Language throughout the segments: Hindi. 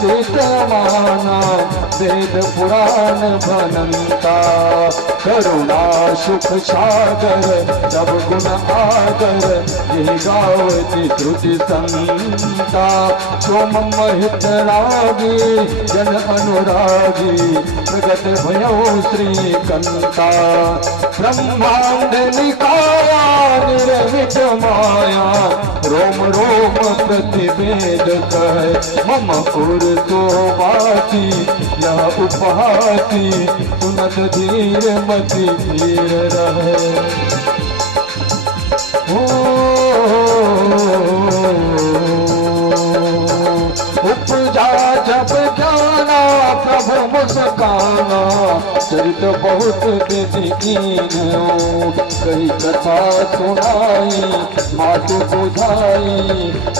चित माना वेद पुराण भनंता करुणा सुख सागर सब गुण आगर यही गावती श्रुति संता सोम महित रागी जन अनुरागी प्रगट भयो श्रीकंता ब्रह्मांड निकाया निर्मित माया रोम रोम प्रतिवेद कह मम पुर तो बाती यह उपहाती सुनत धीर मति धीर रहे उपजा जब ज्ञाना प्रभु मुस्काना चरित बहुत दीनो कई कथा सुनाई मातु बुझाई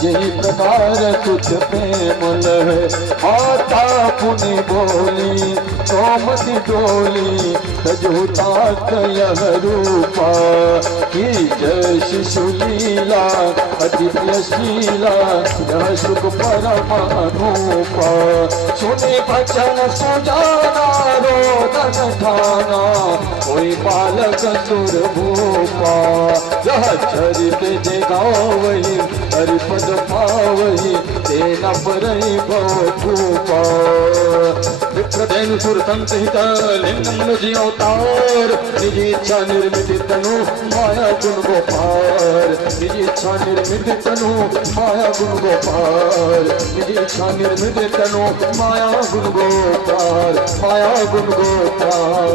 यही प्रकार तुझ प्रेम लहे माता पुनि बोली सोमति डोली सजुतात यह रूपा की जय शिशु लीला अतिप्रिय शीला यह सुख परम अनुपा सुनि बचन सुजाना रोदन ठाना कोई बालक सुर भूपा यह चरित जगावही हरिपद पावही तेना परई भूपा विप्रधेनु सुर संहित लिंगम निजी अवतार निजी इच्छा निर्मित तनु माया गुण गोपार निजी इच्छा निर्मित तनु माया गुण गोपार निजी इच्छा निर्मित तनु माया गुण गोपार माया गुण गोपार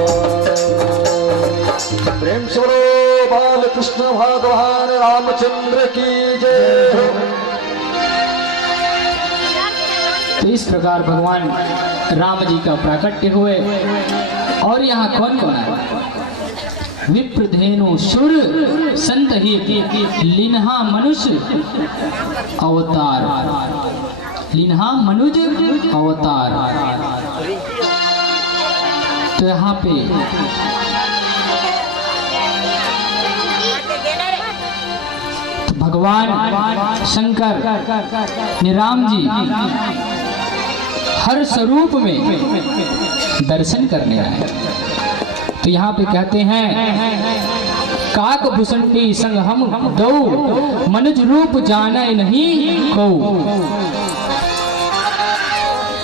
प्रेम स्वरूप बाल कृष्ण भगवान रामचंद्र की जय। तो इस प्रकार भगवान राम जी का प्राकट्य हुए और यहाँ कौन कौन है? विप्रधेनु सुर संत ही लिन्हा मनुष्य अवतार लिन्हा मनुज अवतार। तो यहाँ पे भगवान शंकर ने राम जी हर स्वरूप में दर्शन करने आए। तो यहाँ पे कहते हैं काक भूषण के संग हम दो मनुज रूप जाने नहीं को।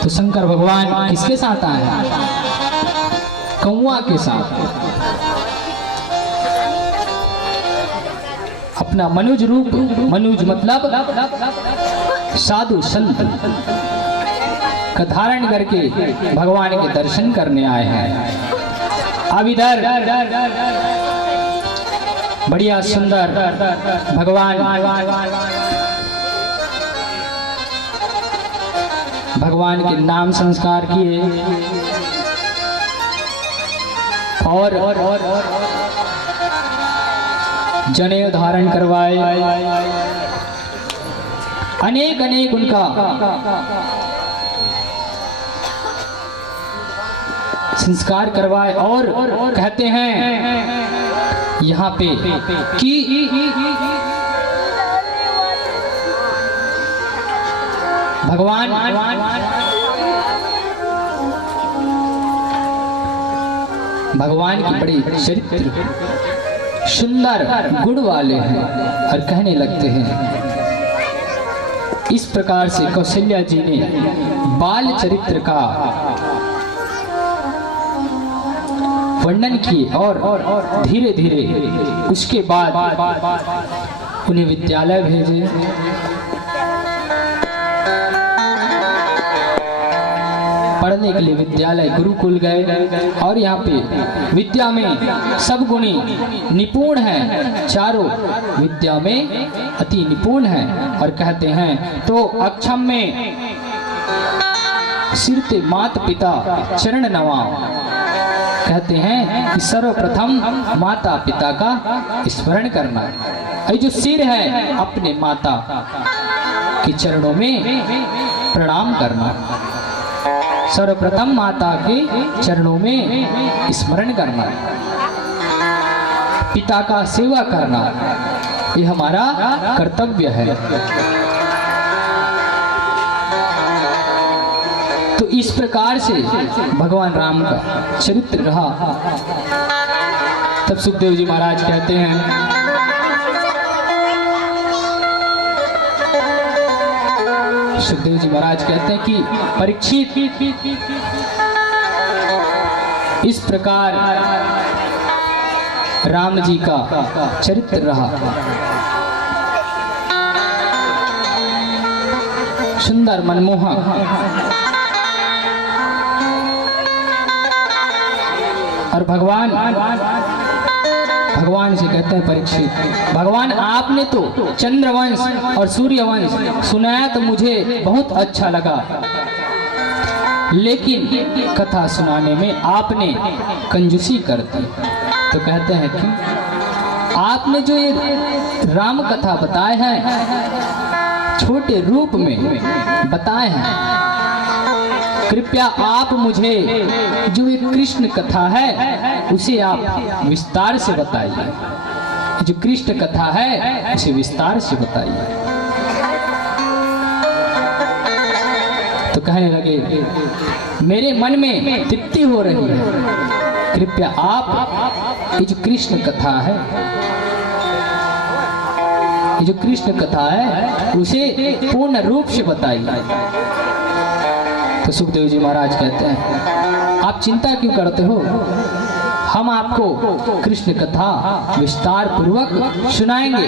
तो शंकर भगवान किसके साथ आए? कौआ के साथ अपना मनुज रूप, मनुज मतलब साधु संत का धारण करके भगवान के दर्शन करने आए हैं। अब इधर बढ़िया सुंदर भगवान के नाम संस्कार किए और जनेऊ धारण करवाए, अनेक अनेक उनका संस्कार करवाए। और कहते हैं यहाँ पे कि भगवान की बड़ी चरित्र सुंदर गुण वाले हैं और कहने लगते हैं। इस प्रकार से कौशल्या जी ने बाल चरित्र का वर्णन किए और धीरे धीरे उसके बाद उन्हें विद्यालय भेजे। पढ़ने के लिए विद्यालय गुरुकुल गए और यहाँ पे विद्या में सब गुणी निपुण हैं, चारों विद्या में अति निपुण हैं। और कहते हैं तो अक्षम में सिरते मात पिता चरण नवा, कहते हैं कि सर्वप्रथम माता पिता का स्मरण करना। ये जो सिर है अपने माता के चरणों में प्रणाम करना, सर्वप्रथम माता के चरणों में स्मरण करना, पिता का सेवा करना, ये हमारा कर्तव्य है। तो इस प्रकार से भगवान राम का चरित्र रहा। तब सुखदेव जी महाराज कहते हैं, सुखदेव जी महाराज कहते हैं कि परीक्षित, इस प्रकार राम जी का चरित्र रहा। सुंदर मनमोहक। और भगवान से कहते हैं परीक्षित, भगवान आपने तो चंद्रवंश और सूर्यवंश सुनाया तो मुझे बहुत अच्छा लगा, लेकिन कथा सुनाने में आपने कंजूसी कर दी। तो कहते हैं कि आपने जो ये राम कथा बताए हैं छोटे रूप में बताए हैं, कृपया आप मुझे जो ये कृष्ण कथा है उसे आप विस्तार से बताइए। जो कृष्ण कथा है उसे विस्तार से बताइए। तो कहने लगे, मेरे मन में तृप्ति हो रही है, कृपया आप ये जो कृष्ण कथा है, ये जो कृष्ण कथा है उसे पूर्ण रूप से बताइए। तो सुखदेव जी महाराज कहते हैं, आप चिंता क्यों करते हो, हम आपको कृष्ण कथा विस्तार पूर्वक सुनाएंगे।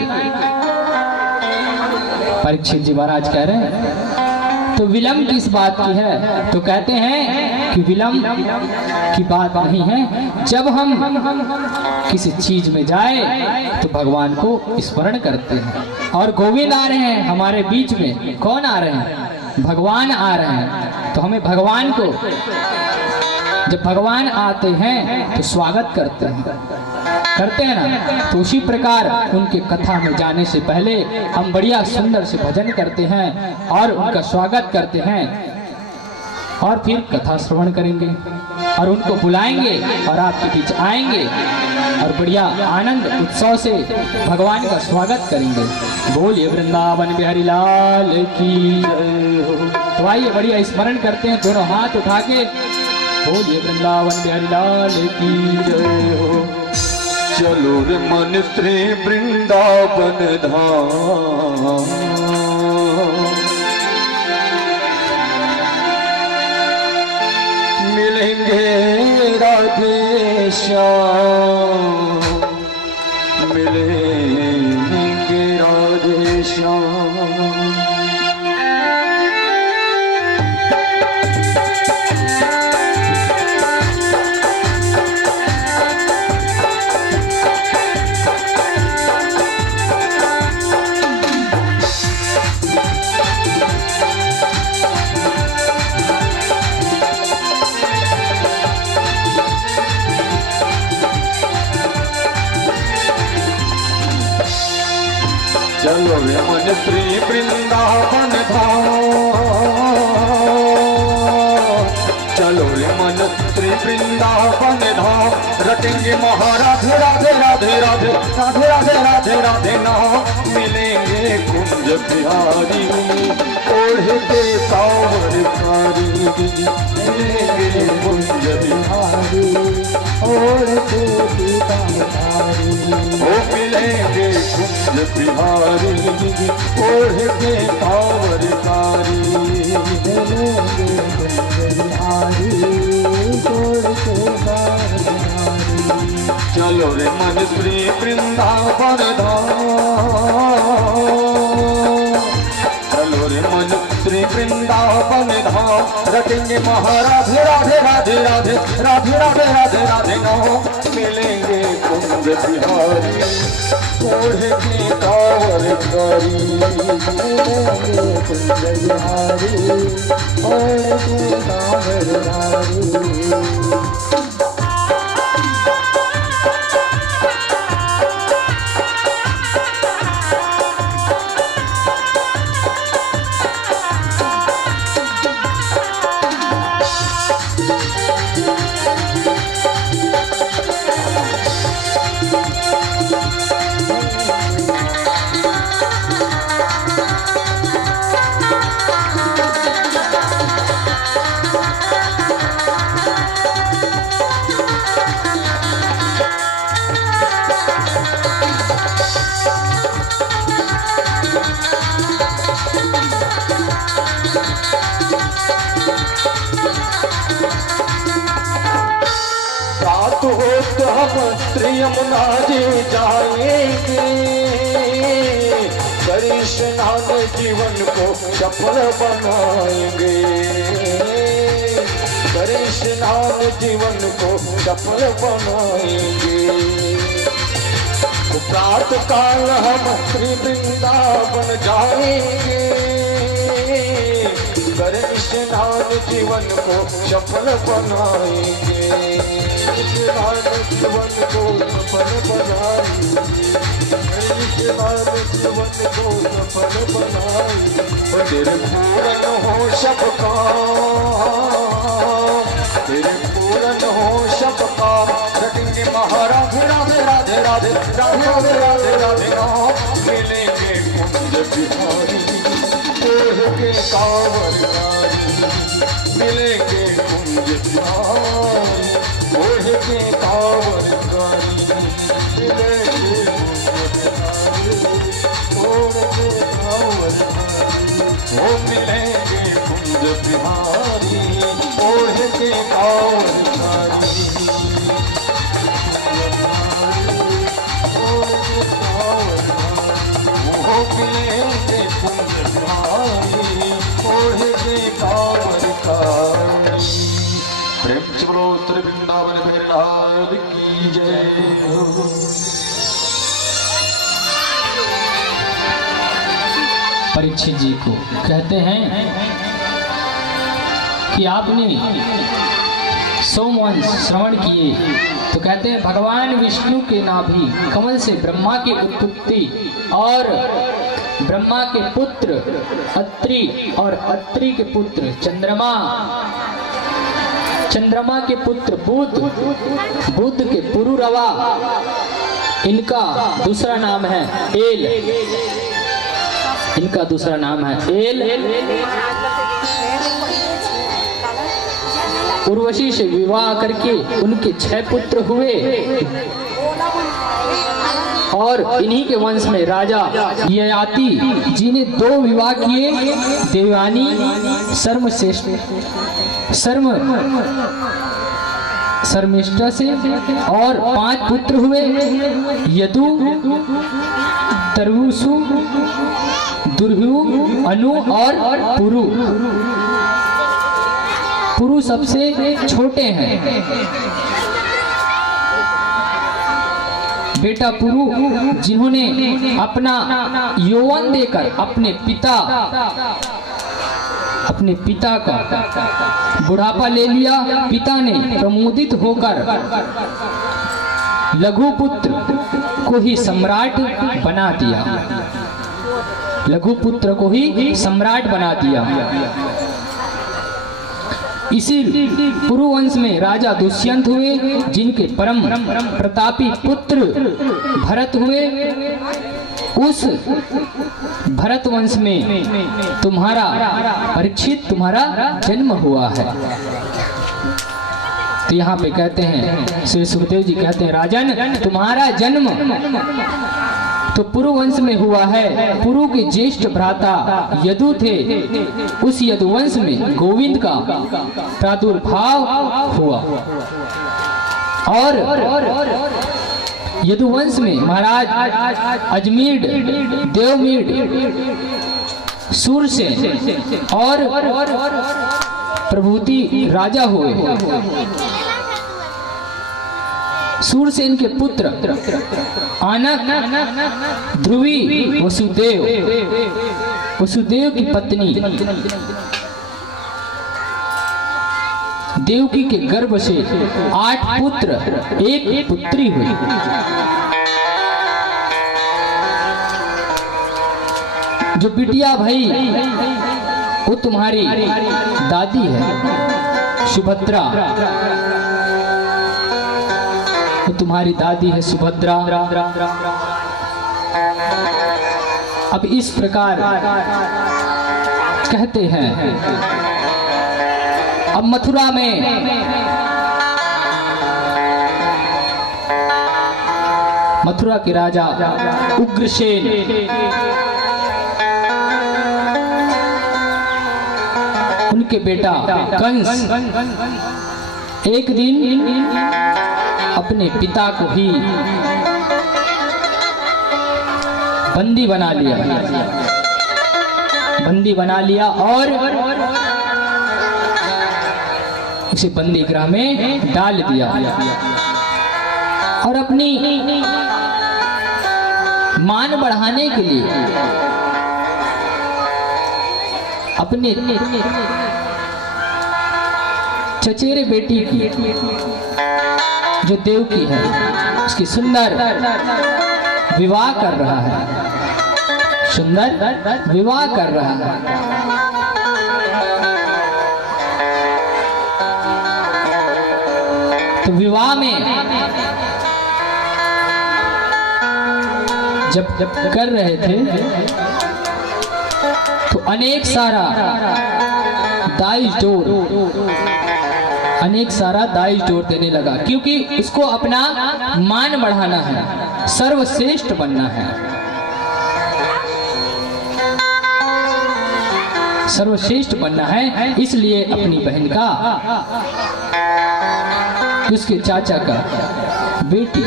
परीक्षित जी महाराज कह रहे हैं, तो विलंब किस बात की है? तो कहते हैं कि विलंब की बात नहीं है, जब हम किसी चीज में जाए तो भगवान को स्मरण करते हैं। और गोविंद आ रहे हैं हमारे बीच में। कौन आ रहे हैं? भगवान आ रहे हैं। तो हमें भगवान को, जब भगवान आते हैं तो स्वागत करते हैं ना। तो उसी प्रकार उनके कथा में जाने से पहले हम बढ़िया सुंदर से भजन करते हैं और उनका स्वागत करते हैं, और फिर कथा श्रवण करेंगे और उनको बुलाएंगे और आपके बीच आएंगे और बढ़िया आनंद उत्सव से भगवान का स्वागत करेंगे। बोलिए वृंदावन बिहारी लाल की जय हो। तो आइए बढ़िया स्मरण करते हैं दोनों हाथ उठा के। बोलिए वृंदावन बिहारी लाल की जय हो। चलो रे मन स्त्री वृंदावन धाम, मिलेंगे राधे श्याम, मिलेंगे राधे श्याम। चलो रे मन श्री वृंदावन धाम, चलो रे मन श्री वृंदावन धाम, रटेंगे महाराधे राधे राधे राधे राधे राधे राधे राधे नाम। मिलेंगे कुंज बिहारी ओढ़े के कांवर कारी, मिलेंगे कुंज बिहारी ओढ़े के कांवर कारी। ओ मिलेंगे कुंज बिहारी ओढ़े के कांवर कारी, मिलेंगे कुंज बिहारी ओढ़े के कांवर कारी। चलो रे मन श्री वृंदावन धाम, चलो रे मन श्री वृंदावन धाम, रटेंगे महाराधे राधे राधे राधे राधे राधे राधे राधे नाम। मिलेंगे कुंज बिहारी ओढ़े के कांवर कारी, मिलेंगे कुंज बिहारी ओढ़े के कांवर कारी। रात हो तो हम श्री यमुना जी जाएंगे, करी स्नान जीवन को सफल बनाएंगे, करी स्नान जीवन को सफल बनाएंगे। तो प्रात काल हम श्री वृंदावन जाएंगे, करी स्नान जीवन को सफल बनाएंगे, स्नान जीवन को सफल बनाएंगे, स्नान जीवन को सफल बनाएंगे। तेरे पूरन हो सब काम, तेरे पूरन हो सब काम, रटेंगे महाराधे राधे राधे राधे राधे राधे राधे राधे राम, मिलेंगे कुंज बिहारी ओढ़ के कांवरधारी, मिलेंगे कुंज बिहारी ओढ़ के कांवरधारी, मिलेंगे कुंज बिहारी ओढ़ के कांवरधारी, वो मिलेंगे कुंज बिहारी ओढ़ के कांवरधारी, वो मिलेंगे कुंज बिहारी ओढ़ के कांवरधारी। प्रेम से बोलो उत्तर वृंदावन भैरनाथ की जय। परीक्षित जी को कहते हैं कि आपने सोमवंश श्रवण किए, तो कहते हैं भगवान विष्णु के नाभि कमल से ब्रह्मा की उत्पत्ति और ब्रह्मा के पुत्र अत्रि और अत्रि के पुत्र चंद्रमा, चंद्रमा के पुत्र बुध, बुध के पुरुरवा, इनका दूसरा नाम है एल, इनका दूसरा नाम है एल। उर्वशी से विवाह करके उनके 6 पुत्र हुए और इन्हीं के वंश में राजा ययाति जी ने 2 विवाह किए, देवयानी शर्मिष्ठा से, और 5 पुत्र हुए, यदु, तरुसु, दुर्हु, अनु और पुरु। पुरु सबसे छोटे हैं। बेटा पुरु जिन्होंने अपना यौवन देकर अपने पिता का बुढ़ापा ले लिया, पिता ने प्रमोदित होकर लघु पुत्र को ही सम्राट बना दिया, लघु पुत्र को ही सम्राट बना दिया। इसी पुरुवंश में राजा दुष्यंत हुए, जिनके परम प्रतापी पुत्र भरत हुए। उस भरत वंश में तुम्हारा परीक्षित तुम्हारा जन्म हुआ है। तो यहाँ पे कहते हैं, श्री सुखदेव जी कहते हैं, राजन तुम्हारा जन्म तो पुरु वंश में हुआ है। पुरु के ज्येष्ठ भ्राता यदु थे, उस यदुवंश में गोविंद का प्रादुर्भाव हुआ और यदुवंश में महाराज अजमीड, देवमीड, सूरसेन और प्रभूति राजा हुए। सूरसेन के पुत्र आनक, ध्रुवी, वसुदेव की पत्नी देवकी के गर्भ से 8 पुत्र 1 पुत्री हुई। जो बिटिया भाई वो तुम्हारी दादी है सुभद्रा, वो तुम्हारी दादी है सुभद्रा। अब इस प्रकार कहते हैं। अब मथुरा में मथुरा के राजा उग्रसेन उनके बेटा कंस एक दिन अपने पिता को ही बंदी बना लिया और उसे बंदी गृह में डाल दिया और अपनी मान बढ़ाने के लिए अपने चचेरे बेटी की जो देवकी है उसकी सुंदर विवाह कर रहा है, सुंदर विवाह कर रहा है। तो विवाह में जब कर रहे थे तो अनेक सारा दाई जोर देने लगा, क्योंकि उसको अपना मान बढ़ाना है, सर्वश्रेष्ठ बनना है, सर्वश्रेष्ठ बनना है। इसलिए अपनी बहन का, उसके चाचा का बेटी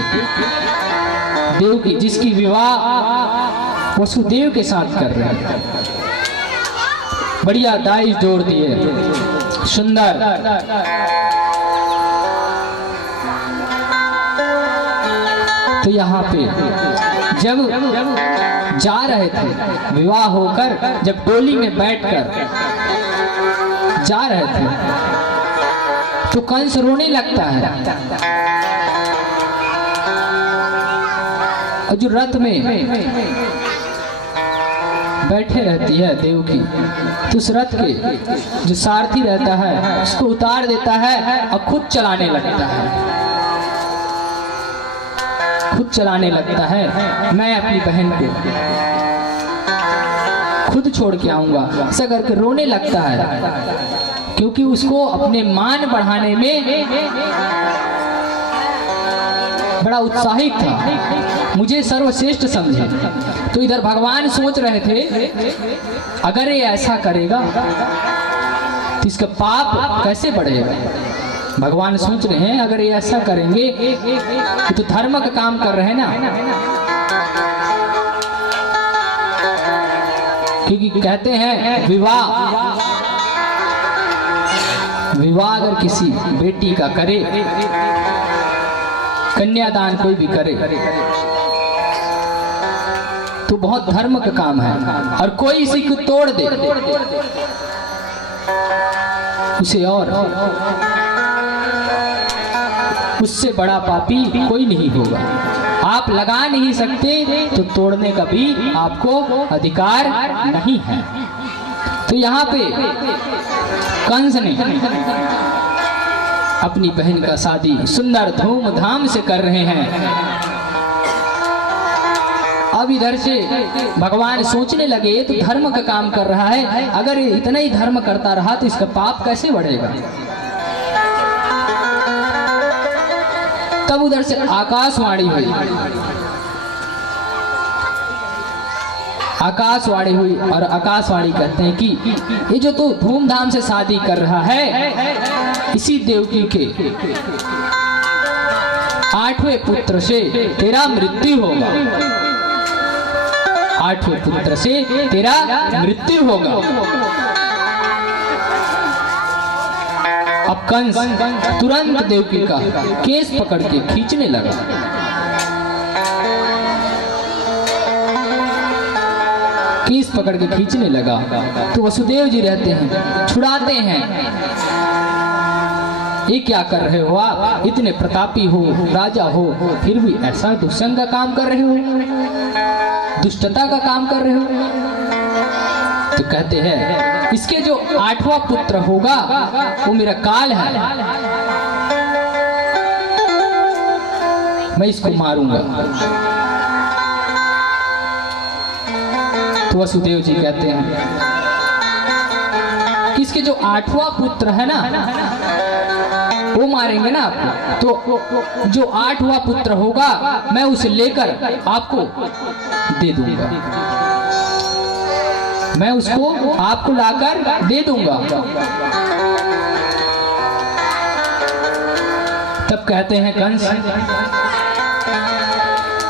देवकी, जिसकी विवाह वसुदेव के साथ कर रहे हैं, बढ़िया दाई जोड़ दिए, सुंदर। तो यहाँ पे जब जा रहे थे विवाह होकर, जब डोली में बैठकर जा रहे थे तो कंस रोने लगता है और जो रथ में बैठे रहती है देवकी, तो उस रथ के जो सारथी रहता है उसको उतार देता है और खुद चलाने लगता है, खुद चलाने लगता है। मैं अपनी बहन को खुद छोड़ के आऊंगा, ऐसा करके रोने लगता है, क्योंकि उसको अपने मान बढ़ाने में बड़ा उत्साहित था, मुझे सर्वश्रेष्ठ समझे। तो इधर भगवान सोच रहे थे अगर ये ऐसा करेगा तो इसका पाप कैसे बढ़ेगा। भगवान सोच रहे हैं अगर ये ऐसा करेंगे तो धर्म का काम कर रहे हैं ना, क्योंकि कहते हैं विवाह अगर किसी बेटी का करे, कन्यादान कोई भी करे तो बहुत धर्म का काम है, और कोई इसी को तोड़ दे उसे और उससे बड़ा पापी कोई नहीं होगा। आप लगा नहीं सकते तो तोड़ने का भी आपको अधिकार नहीं है। तो यहाँ पे कंस ने अपनी बहन का शादी सुंदर धूमधाम से कर रहे हैं। अब इधर से भगवान सोचने लगे तो धर्म का काम कर रहा है, अगर इतना ही धर्म करता रहा तो इसका पाप कैसे बढ़ेगा। तब उधर से आकाशवाणी हुई, आकाशवाणी हुई और आकाशवाणी कहते हैं कि ये जो तू धूमधाम से शादी कर रहा है, इसी देवकी के 8वें पुत्र से तेरा मृत्यु होगा, 8वें पुत्र से तेरा मृत्यु होगा। अब कंस तुरंत देवकी का केस पकड़ के खींचने लगा। केस पकड़ के खींचने लगा तो वसुदेव जी रहते हैं, छुड़ाते हैं। ये क्या कर रहे हो आप, इतने प्रतापी हो, राजा हो, फिर भी ऐसा दुष्संग का काम कर रहे हो, दुष्टता का काम कर रहे हो। तो कहते हैं इसके जो 8वां पुत्र होगा वो मेरा काल है, मैं इसको मारूंगा। तो वसुदेव जी कहते हैं कि इसके जो 8वां पुत्र है ना वो मारेंगे ना आपको, तो जो 8वां पुत्र होगा मैं उसे लेकर आपको दे दूंगा। मैं उसको आपको लाकर दे दूंगा। तब कहते हैं कंस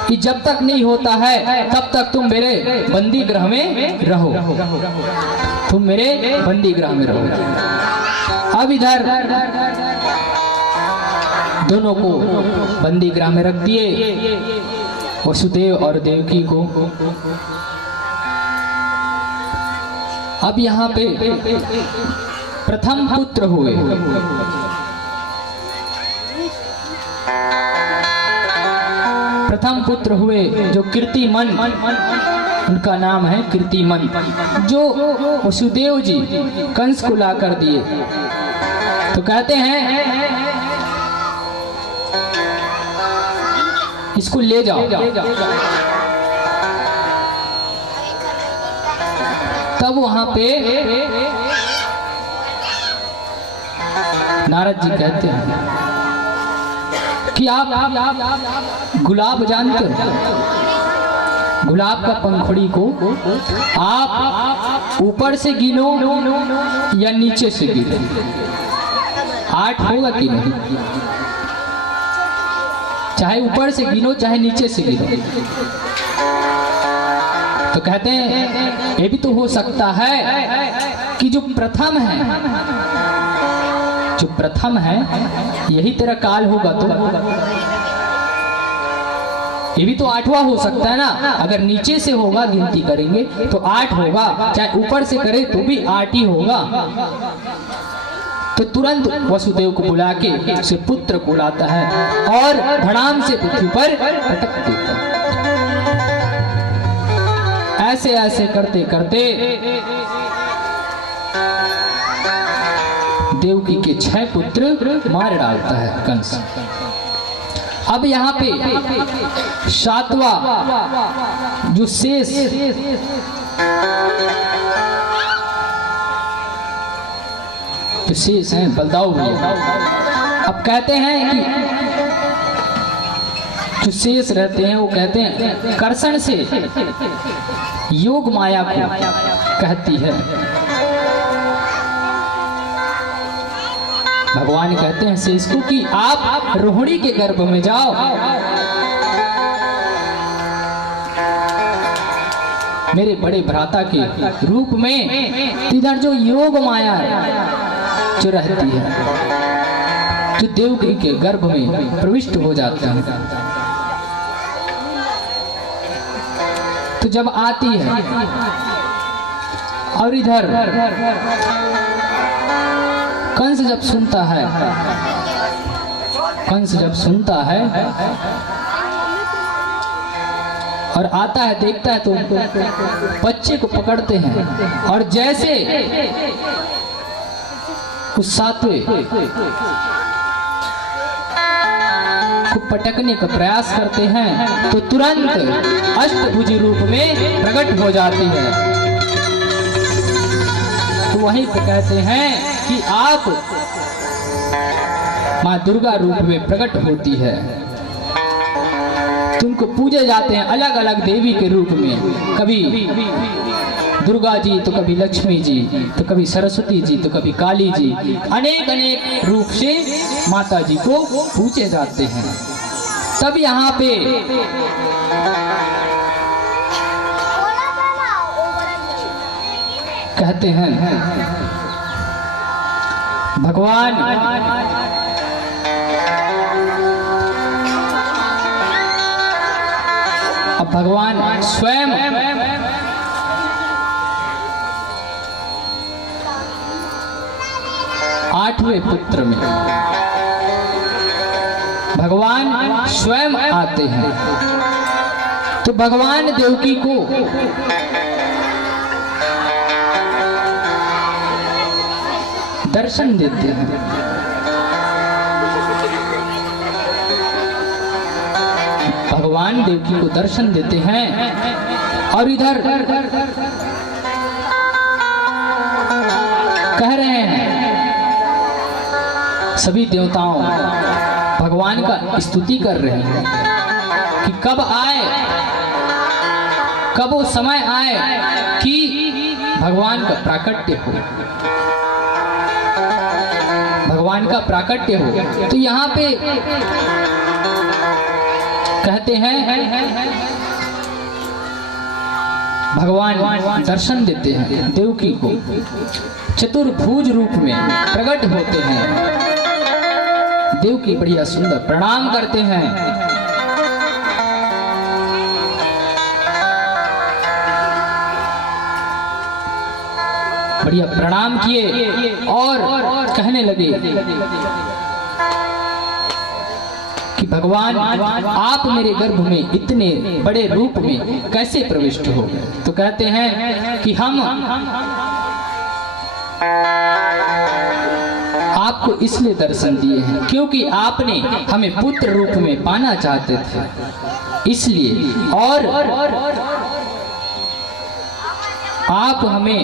कि जब तक नहीं होता है तब तक तुम मेरे बंदी गृह में रहो, तुम मेरे बंदी गृह में रहो। अब इधर दोनों को बंदी गृह में रख दिए, वसुदेव और देवकी को। अब यहाँ पे प्रथम पुत्र हुए। प्रथम पुत्र हुए जो कीर्तिमन, उनका नाम है कीर्तिमन, जो वसुदेव जी कंस को ला कर दिए। तो कहते हैं इसको ले जाओ। तब वहां पे नारद जी कहते हैं कि आप गुलाब जानते हो, गुलाब का पंखुड़ी को आप ऊपर से गिनो या नीचे से गिनो, 8 होगा कि नहीं? चाहे ऊपर से गिनो चाहे नीचे से गिनो। तो कहते हैं ये भी तो हो सकता है कि जो प्रथम है, जो प्रथम है यही तेरा काल होगा, तो ये भी तो 8वां हो सकता है ना। अगर नीचे से होगा गिनती करेंगे तो 8 होगा, चाहे ऊपर से करे तो भी 8 ही होगा। तो तुरंत वसुदेव को बुला के उसे पुत्र को लाता है और धड़ाम से पृथ्वी पर पटक देता है। ऐसे ऐसे करते करते देवकी के 6 पुत्र मार डालता है कंस। अब यहाँ पे 7वां जो शेष जो शेष हैं बलदाऊ भैया, अब कहते हैं कि जो शेष रहते हैं वो कहते हैं कर्षण से योग माया को कहती है। भगवान कहते हैं शेष को कि आप रोहिणी के गर्भ में जाओ, मेरे बड़े भ्राता के रूप में। इधर जो योग माया जो रहती है, जो देवकी के गर्भ में प्रविष्ट हो जाता है, तो जब आती है और इधर कंस जब सुनता है, कंस जब सुनता है और आता है देखता है तो बच्चे को पकड़ते हैं और जैसे उस 7वें को पटकने का प्रयास करते हैं तो तुरंत अष्टभुजी रूप में प्रकट हो जाती है। तो वहीं पे कहते हैं कि आप माँ दुर्गा रूप में प्रकट होती है, तो उनको पूजे जाते हैं अलग अलग देवी के रूप में, कभी दुर्गा जी तो कभी लक्ष्मी जी तो कभी सरस्वती जी तो कभी काली जी, अनेक अनेक रूप से माता जी को पूजे जाते हैं। तब यहाँ पे कहते हैं भगवान अब भगवान स्वयं आठवें पुत्र में भगवान स्वयं आते हैं। तो भगवान देवकी को दर्शन देते हैं। भगवान देवकी को दर्शन देते हैं और इधर कह रहे हैं सभी देवताओं भगवान का स्तुति कर रहे हैं कि कब आए, कब वो समय आए कि भगवान का प्राकट्य हो, भगवान का प्राकट्य हो। तो यहाँ पे कहते हैं भगवान दर्शन देते हैं देवकी को, चतुर्भुज रूप में प्रकट होते हैं। देवकी बढ़िया सुंदर प्रणाम करते हैं। बढ़िया प्रणाम किए और कहने लगे कि भगवान आप मेरे गर्भ में इतने बड़े रूप में कैसे प्रविष्ट हो गए। तो कहते हैं कि हम आपको इसलिए दर्शन दिए हैं क्योंकि आपने हमें पुत्र रूप में पाना चाहते थे, इसलिए। और आप हमें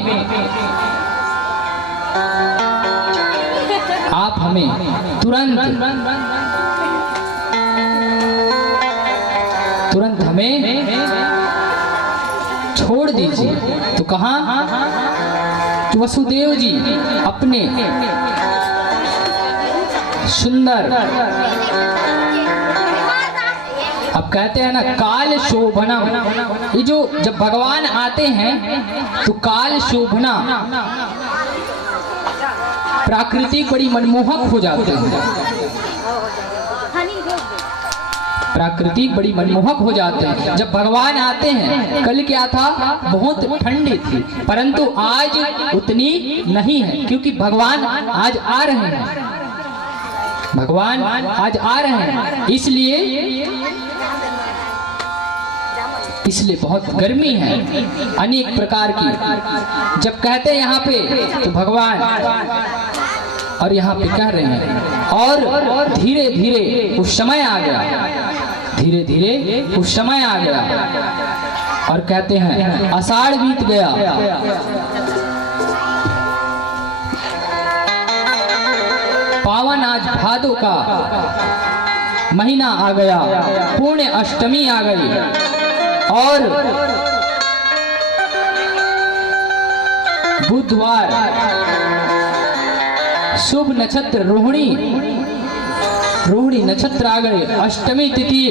तुरंत हमें छोड़ दीजिए। तो कहाँ? तो वसुदेव जी अपने सुंदर, अब कहते हैं ना काल शोभनम, ये जो जब भगवान आते हैं तो काल शोभना प्राकृतिक बड़ी मनमोहक हो जाते हैं, प्राकृतिक बड़ी मनमोहक हो जाते हैं। जब भगवान आते हैं, कल क्या था, बहुत ठंडी थी, परंतु आज उतनी नहीं है क्योंकि भगवान आज आ रहे हैं, भगवान आज आ रहे हैं, इसलिए बहुत गर्मी है अनेक प्रकार की। जब कहते हैं यहाँ पे तो भगवान, और यहाँ पे कह रहे हैं और धीरे धीरे उस समय आ गया, धीरे धीरे उस समय आ गया। और कहते हैं आषाढ़ बीत गया, पावन आज भादो का महीना आ गया, पूर्ण अष्टमी आ गई और बुधवार शुभ नक्षत्र रोहिणी नक्षत्र आ गए, अष्टमी तिथि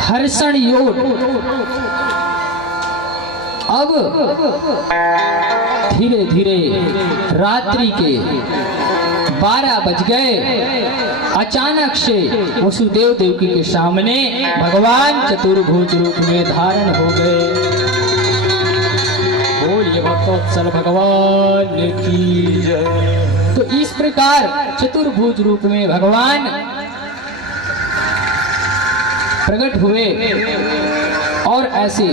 हर्षण योग। अब धीरे धीरे रात्रि के 12 बज गए। अचानक से वसुदेव देवकी के सामने भगवान चतुर्भुज रूप में धारण हो गए। बोलिए भक्तवत्सल भगवान की जय। तो इस प्रकार चतुर्भुज रूप में भगवान प्रकट हुए और ऐसे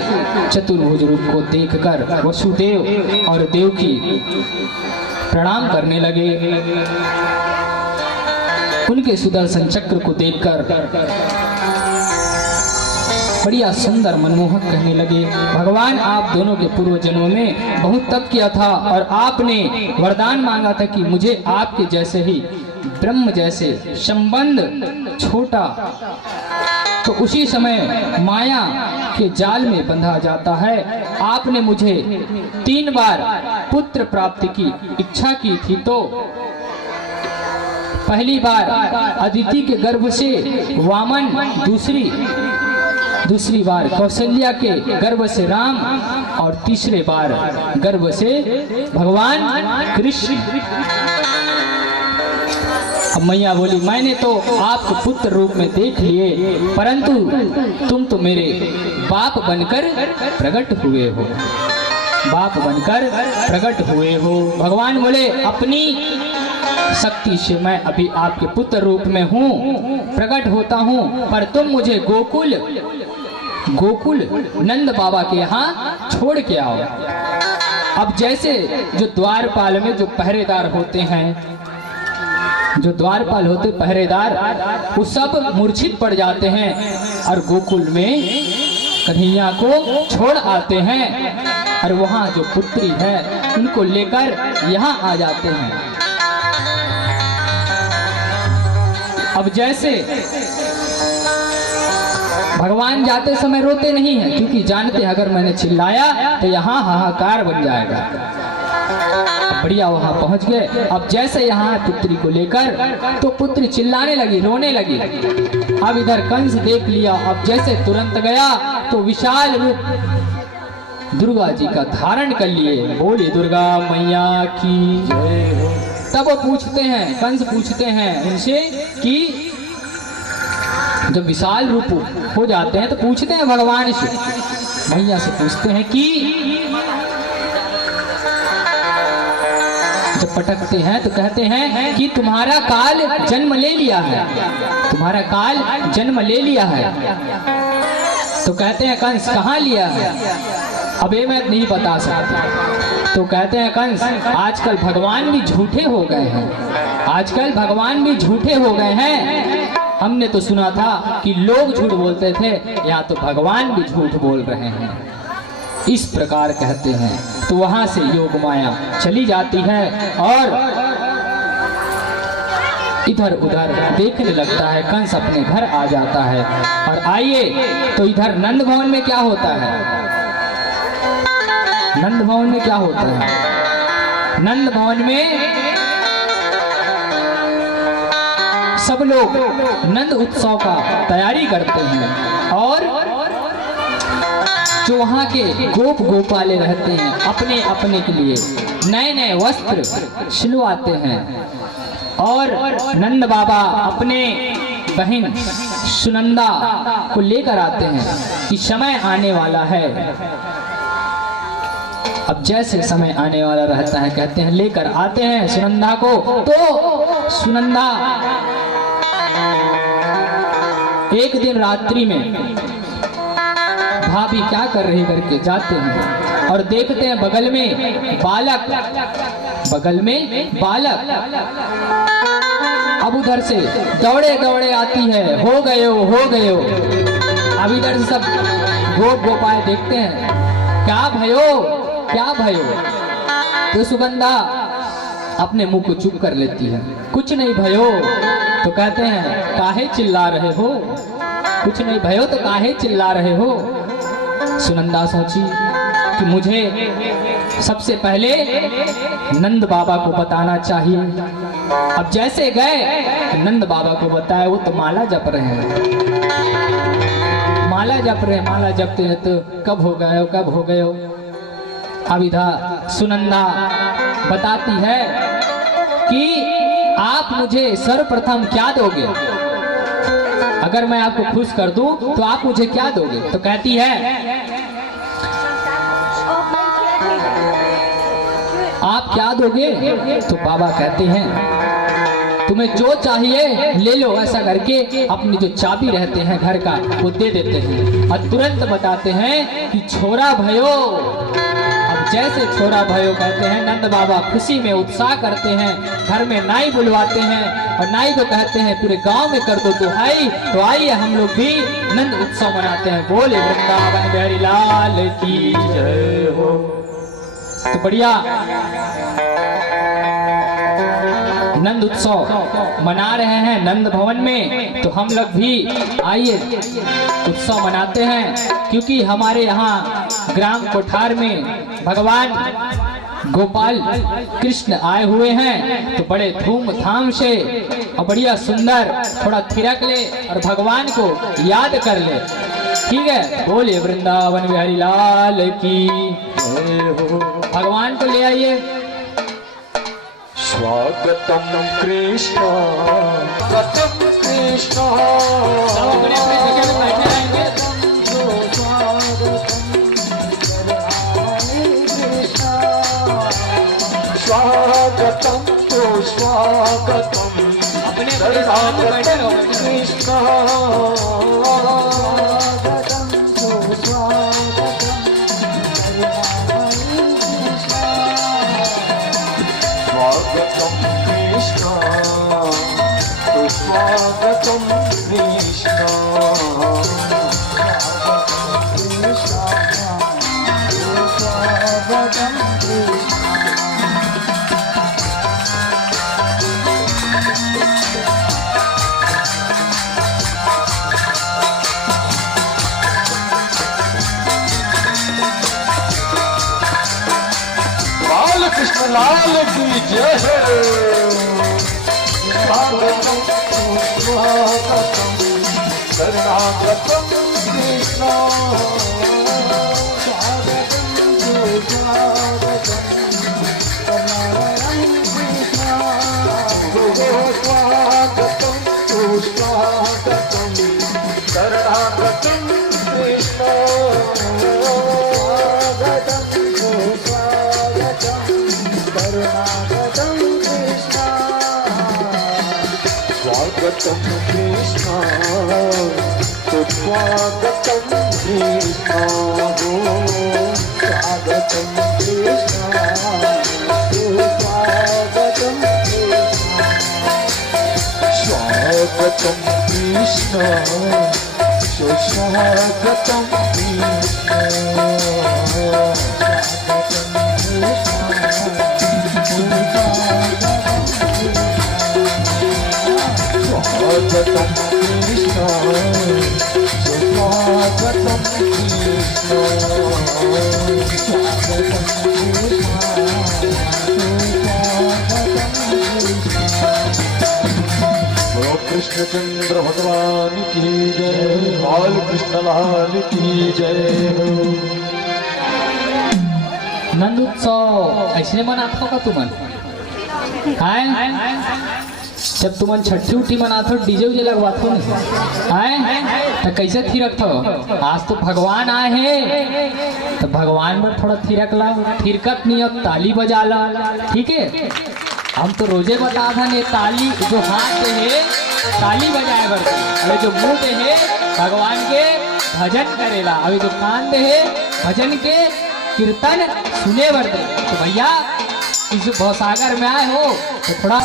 चतुर्भुज रूप को देखकर वसुदेव और देवकी प्रणाम करने लगे। उनके सुदर्शन चक्र को देखकर बढ़िया सुंदर मनमोहक कहने लगे, भगवान आप दोनों के पूर्व जन्मों में बहुत तप किया था और आपने वरदान मांगा था कि मुझे आपके जैसे ही ब्रह्म जैसे संबंध छोटा तो उसी समय माया के जाल में बंधा जाता है। आपने मुझे 3 बार पुत्र प्राप्ति की इच्छा की थी, तो पहली बार अदिति के गर्भ से वामन, दूसरी बार कौशल्या के गर्भ से राम और तीसरे बार गर्भ से भगवान कृष्ण। अब मैया बोली, मैंने तो आपको पुत्र रूप में देख लिए, परंतु तुम तो मेरे बाप बनकर प्रकट हुए हो, बाप बनकर प्रकट हुए हो। भगवान बोले, अपनी शक्ति से मैं अभी आपके पुत्र रूप में हूँ, प्रकट होता हूँ, पर तुम मुझे गोकुल नंद बाबा के यहाँ छोड़ के आओ। अब जैसे जो द्वारपाल में जो पहरेदार होते हैं, जो द्वारपाल होते पहरेदार, वो सब मूर्छित पड़ जाते हैं और गोकुल में कन्हैया को छोड़ आते हैं और वहाँ जो पुत्री है उनको लेकर यहाँ आ जाते हैं। अब जैसे भगवान जाते समय रोते नहीं हैं, क्योंकि जानते हैं अगर मैंने चिल्लाया तो यहाँ हाहाकार बन जाएगा। बढ़िया वहां पहुंच गए। अब जैसे यहाँ पुत्री को लेकर तो पुत्री चिल्लाने लगी, रोने लगी। अब इधर कंस देख लिया। अब जैसे तुरंत गया तो विशाल रूप दुर्गा जी का धारण कर लिए। बोली दुर्गा मैया की जय हो। तब वो पूछते हैं, कंस पूछते हैं उनसे कि जब विशाल रूप हो जाते हैं तो पूछते हैं भगवान से, मैया से पूछते हैं कि जब पटकते हैं तो कहते हैं कि तुम्हारा काल जन्म ले लिया है, तुम्हारा काल जन्म ले लिया है। तो कहते हैं कंस कहाँ लिया है, अब ये मैं नहीं बता सकता। तो कहते हैं कंस आजकल भगवान भी झूठे हो गए हैं, आजकल भगवान भी झूठे हो गए हैं। हमने तो सुना था कि लोग झूठ बोलते थे, यहाँ तो भगवान भी झूठ बोल रहे हैं, इस प्रकार कहते हैं। तो वहां से योग माया चली जाती है और इधर उधर देखने लगता है। कंस अपने घर आ जाता है। और आइए तो इधर नंद भवन में क्या होता है, नंद भवन में क्या होता है, नंद भवन में सब लोग नंद उत्सव का तैयारी करते हैं और जो वहाँ के गोप गोपाले रहते हैं अपने अपने के लिए नए नए वस्त्र सिलवाते हैं। और नंद बाबा अपने बहन सुनंदा को लेकर आते हैं कि समय आने वाला है। अब जैसे समय आने वाला रहता है कहते हैं लेकर आते हैं सुनंदा को। तो सुनंदा एक दिन रात्रि में भाभी क्या कर रही करके जाते हैं और देखते हैं बगल में बालक, बगल में बालक। अब उधर से दौड़े दौड़े आती है, हो गए हो गए हो। अब इधर से सब गोप गोपाल देखते हैं, क्या भयो क्या भयो। तो सुगंधा अपने मुंह को चुप कर लेती है, कुछ नहीं भयो। तो कहते हैं काहे चिल्ला रहे हो, कुछ नहीं भयो तो काहे चिल्ला रहे हो। सुनंदा सोची कि मुझे सबसे पहले नंद बाबा को बताना चाहिए। अब जैसे गए नंद बाबा को बताया, वो तो माला जप रहे हैं, माला जप रहे हैं, माला जपते हैं। तो कब हो गए हो, कब हो गए हो। अब इधर सुनंदा बताती है कि आप मुझे सर्वप्रथम क्या दोगे, अगर मैं आपको खुश कर दूं तो आप मुझे क्या दोगे। तो कहती है आप क्या दोगे। तो बाबा कहते हैं तुम्हें जो चाहिए ले लो। ऐसा करके अपनी जो चाबी रहते हैं घर का वो दे देते हैं और तुरंत बताते हैं कि छोरा भयो। अब जैसे छोरा भयो कहते हैं, नंद बाबा खुशी में उत्साह करते हैं, घर में नाई बुलवाते हैं और नाई को कहते हैं पूरे गांव में कर दो दुहाई। तो आइए हम लोग भी नंद उत्सव मनाते हैं। बोले वृंदावन बिहारी लाल की जय हो। तो बढ़िया नंद उत्सव मना रहे हैं नंद भवन में। तो हम लोग भी आइए उत्सव मनाते हैं, क्योंकि हमारे यहाँ ग्राम कोठार में भगवान गोपाल कृष्ण आए हुए हैं। तो बड़े धूमधाम से और बढ़िया सुंदर थोड़ा थिरक ले और भगवान को याद कर ले, ठीक है। बोले वृंदावन बिहारी लाल की जय हो। भगवान को ले आइए। स्वागतम कृष्ण, स्वागतम कृष्ण, अपने अपने जगह में बैठे रहेंगे। स्वागतम तो स्वागतम, अपने अपने स्थान में बैठे रहो। कृष्ण स्वागतम कृष्ण, तो स्वागतम कृष्ण, स्वागतम कृष्ण। लाल की जय स्वागतम स्वागतम शरणागतम कृष्ण स्वागतम स्वागतम शरणागतम कृष्ण स्वागतम कृष्ण सुस्वागतम कृष्ण स्वागतम कृष्ण सुस्वागतम स्वागतम कृष्ण सुस्वागतम स्वागतम कृष्ण स्वागतम कृष्ण बोलो कृष्णचंद्र भगवान की जय बाल कृष्ण लाल की जय नंद उत्सव ऐसे मनात हो का तुमन काय जब तुमन छठी उठी मनात हो डीजे उजे लगवात हो नहीं तो कैसे थिरकत हो आज तो भगवान आए हैं तो भगवान में थोड़ा थिरक ला थिरकत नहीं अब ताली बजा ला ठीक है हम तो रोजे बता था ने ताली जो हाथ पे है ताली बजाए बरते अरे जो मुंह पे है भगवान के भजन करेला अभी जो कान पे है भजन के कीर्तन सुने बरते तो भैया इस भवसागर में आए हो तो थोड़ा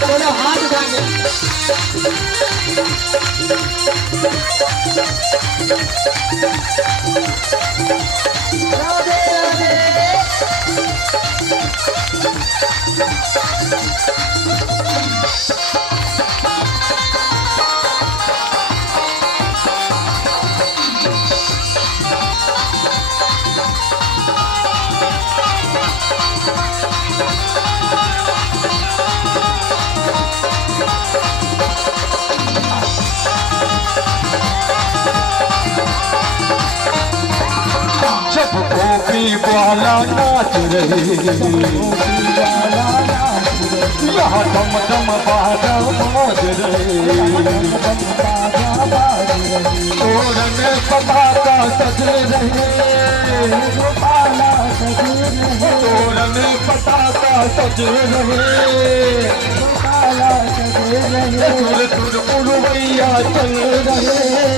दोनों हाथ उठाएंगे गोपी वाला नाच रहे यहाँ दम दम बाजा बाज रहे तोरण पताका सज रहे तोरण पताका सज रहे सुर सुर उड़वैया चल रहे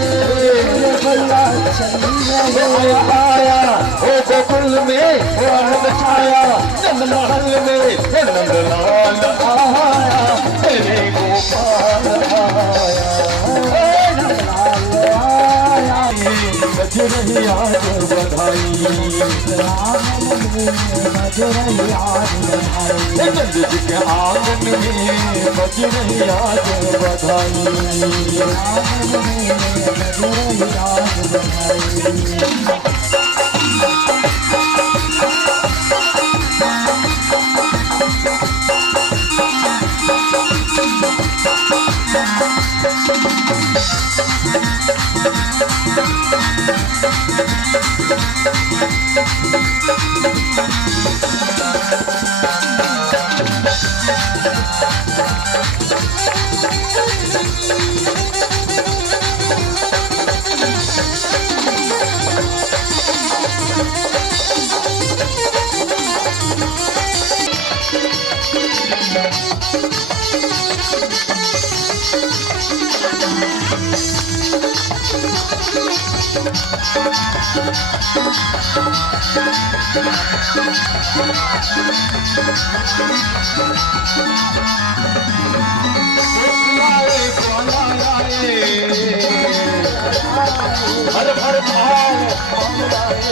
आया ओ गोकुल में वो आनंद छाया नंद महल में नंद लाल आया तेरे गोपाल आया बज रही आज बधाई नंद जी के आंगन में बज रही आज बधाई हर भर भाव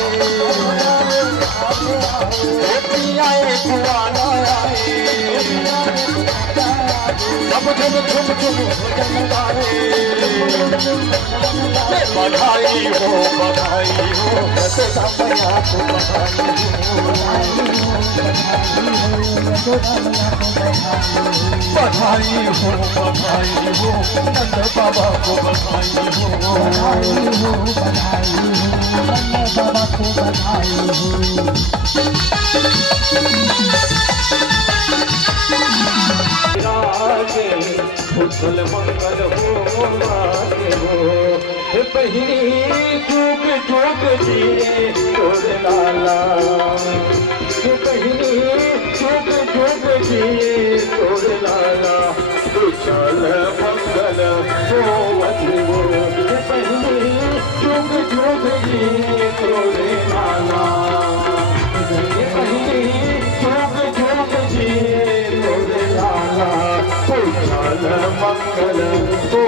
आए कुआना आए जब जब झुम झुम बधाई हो सदा मैया को बधाई हो नंद बाबा को बधाई हो कुशल मंगल हो माते हो बहिनी जुग जुग जिए तोर लाला बहिनी जुग जुग जिए तोर लाला कुशल मंगल हो बहिनी जुग जुग जिए तोर लाला बहिनी जुग जुग जिए तोर लाला कुशल मंगल हो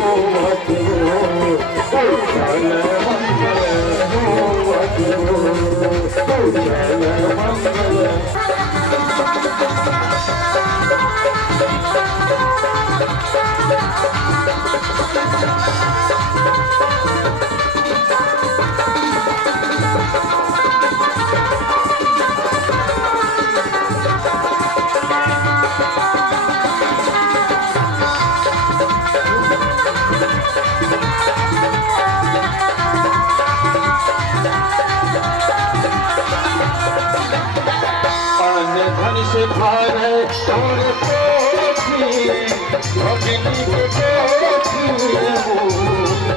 कुशल मंगल हो कुशल मंगल से भार तोर पोथी भगनी के पोथी हो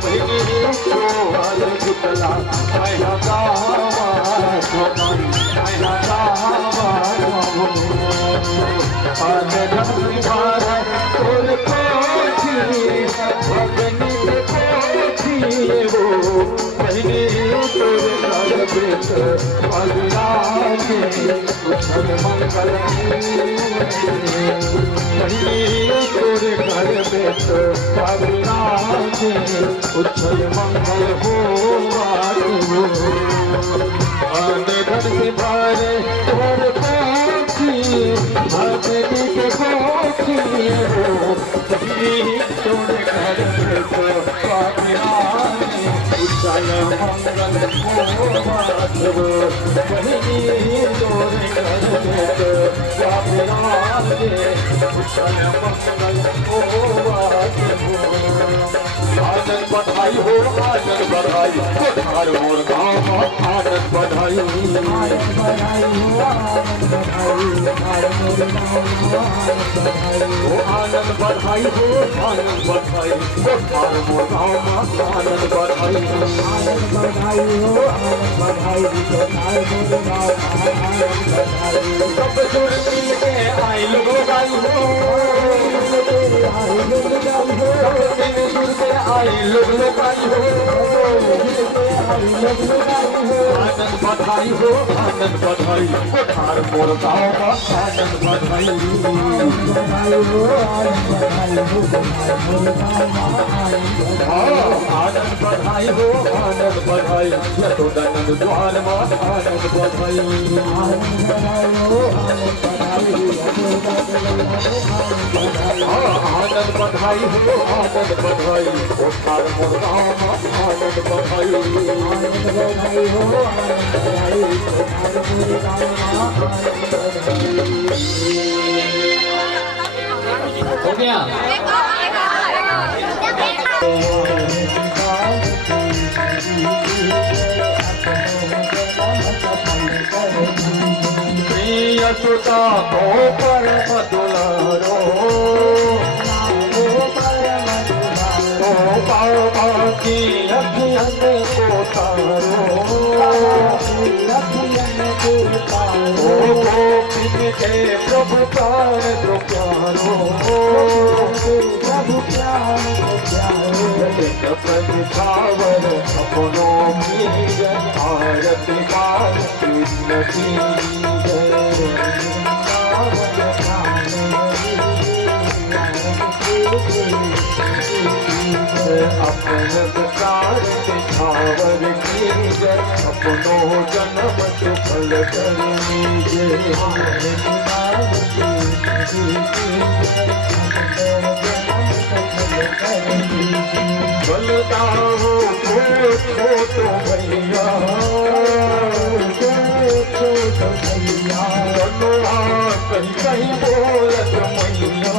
भगनी चोल गुतला मैना गावा मैना गावा आज धन भार तोर पोथी भगनी के पोथी हो भगनी तोर घर बेट पगला के कुशल मंगल तोरे घर बेट पगला के कुशल मंगल हो घर से बारे तोर पोथी भगनी के पोथी हो तोरे घर बेट पगला कुशल मंगल हो बहिनी तोरे घर बेट पगला के कुशल मंगल हो आनंद बधाई हो आनंद बधाई कोठार मोर गाँव आनंद बधाई हो आनंद बधाई हो आनंद बधाई कोठार मोर गाँव आनंद बधाई सब जुड़ मिल के आई लोगों गाई हो आई लोगों गाई हो आनंद बधाई हो आनंद बधाई कोठार मोर गाँव आनंद बधाई आनंद बधाई हो आनंद बधाई यशोदानंद द्वार माँ आनंद बधाई आनंद बधाई हो आनंद बधाई कोठार मोर गाँव आनंद बधाई हो गया यशोदा को परम दुलारो बाबा की अखियन को तारो गोपिन के प्रभु प्राण प्यारो सकल छावर अपनों की जय, आरती बाल कृष्ण की जय। अपन प्रकार के छावर की जय, अपनों जन्म सुफल करनी जय। बलदाओ छोटो भैया, कनुआ कहीं कहीं बोलत मैया,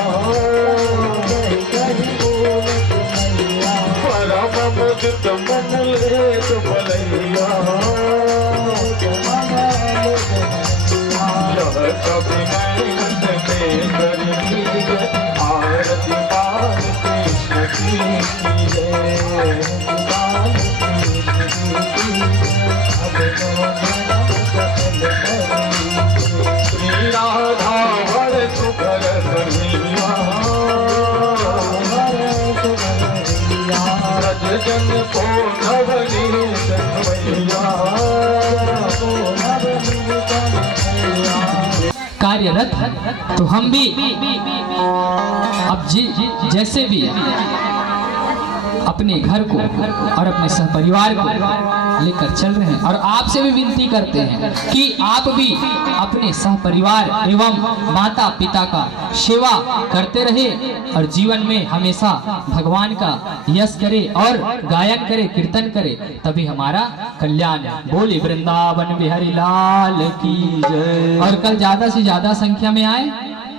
परम मुदित मन लेत बलैया, यह कभी नहीं करनी आरती बाल कृष्ण की जय। श्री राधा हर सुखर कन्हैया, रज जन को नवनी मैया। कार्यरत तो हम भी अब जैसे भी अपने घर को और अपने सहपरिवार को लेकर चल रहे हैं और आपसे भी विनती करते हैं कि आप भी अपने सहपरिवार एवं माता पिता का सेवा करते रहे और जीवन में हमेशा भगवान का यश करे और गायन करे, कीर्तन करे, तभी हमारा कल्याण है। बोले वृंदावन बिहारी लाल की जय। और कल ज्यादा से ज्यादा संख्या में आए